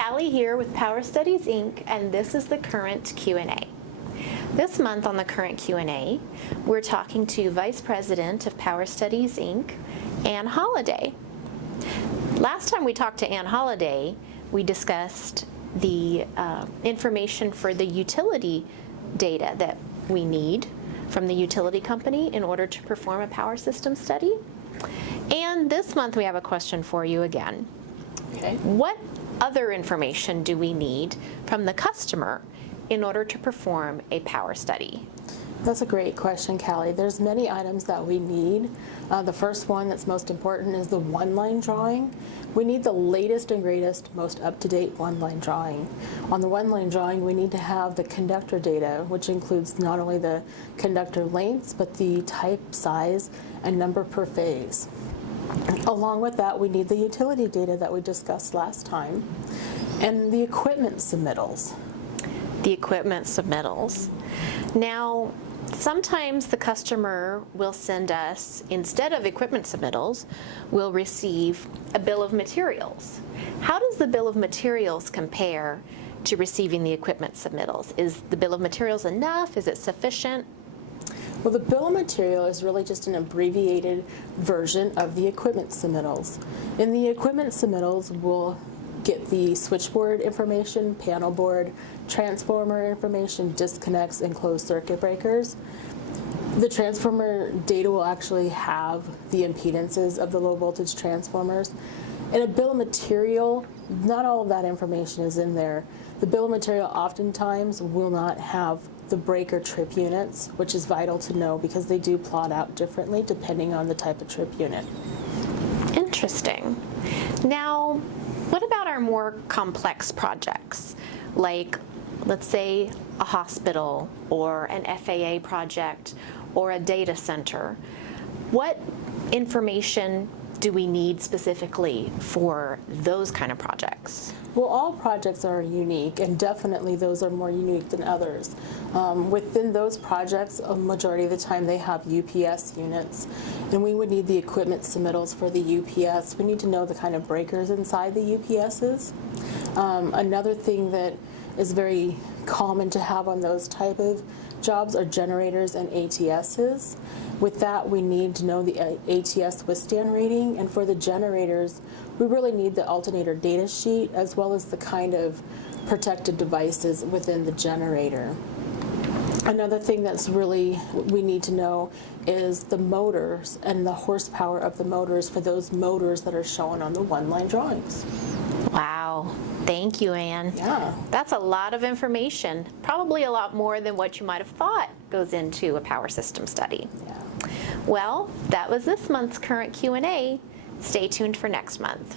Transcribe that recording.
Callie here with PowerStudies Inc., and this is the current Q&A. This month on the current Q&A, we're talking to Vice President of PowerStudies Inc., Ann Holliday. Last time we talked to Ann Holliday, we discussed the information for the utility data that we need from the utility company in order to perform a power system study. And this month we have a question for you again. Okay. What other information do we need from the customer in order to perform a power study? That's a great question, Callie. There's many items that we need. The first one that's most important is the one-line drawing. We need the latest and greatest, most up-to-date one-line drawing. On the one-line drawing, we need to have the conductor data, which includes not only the conductor lengths, but the type, size, and number per phase. Along with that, we need the utility data that we discussed last time, and the equipment submittals. The equipment submittals. Now, sometimes the customer will send us, instead of equipment submittals, we'll receive a bill of materials. How does the bill of materials compare to receiving the equipment submittals? Is the bill of materials enough? Is it sufficient? Well, the bill of material is really just an abbreviated version of the equipment submittals. In the equipment submittals, we'll get the switchboard information, panel board, transformer information, disconnects, and closed circuit breakers. The transformer data will actually have the impedances of the low voltage transformers. In a bill of material, not all of that information is in there. The bill of material oftentimes will not have the breaker trip units, which is vital to know because they do plot out differently depending on the type of trip unit. Interesting. Now, what about our more complex projects, like, let's say, a hospital or an FAA project or a data center? What information do we need specifically for those kind of projects? Well, all projects are unique, and definitely those are more unique than others. Within those projects, a majority of the time they have UPS units, and we would need the equipment submittals for the UPS. We need to know the kind of breakers inside the UPSs. Another thing that is very common to have on those type of jobs are generators and ATSs. With that, we need to know the ATS withstand rating, and for the generators, we really need the alternator data sheet as well as the kind of protected devices within the generator. Another thing that's really we need to know is the motors and the horsepower of the motors for those motors that are shown on the one-line drawings. Wow. Thank you, Ann. Yeah. That's a lot of information, probably a lot more than what you might have thought goes into a power system study. Yeah. Well, that was this month's current Q&A. Stay tuned for next month.